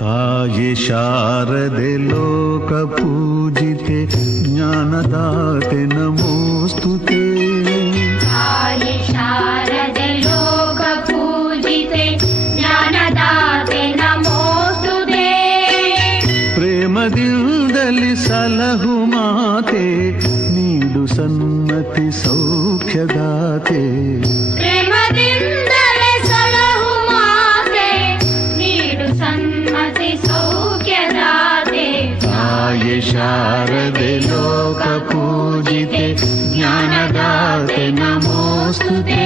ತಾಯಿ ಶಾರದೆ ಲೋಕ ಪೂಜಿತೆ ಜ್ಞಾನದಾತೆ ನಮೋಸ್ತುತೆ. ತಾಯಿ ಶಾರದೆ ಲೋಕ ಪೂಜಿತೆ ಜ್ಞಾನದಾತೆ ನಮೋಸ್ತುತೆ. ಪ್ರೇಮದಿಂದಲಿ ಸಲಹು ಮಾತೆ ನೀಡು ಸನ್ಮತಿ ಸೌಖ್ಯದಾತೆ. ಪ್ರೇಮದಿಂದಲೇ ಸಲಹು ಮಾತೆ ನೀಡು ಸನ್ಮತಿ ಸೌಖ್ಯದಾತೆ. ತಾಯಿ ಶಾರದೆ ಲೋಕ ಪೂಜಿತೆ ಜ್ಞಾನದಾತೆ ನಮೋಸ್ತುತೆ.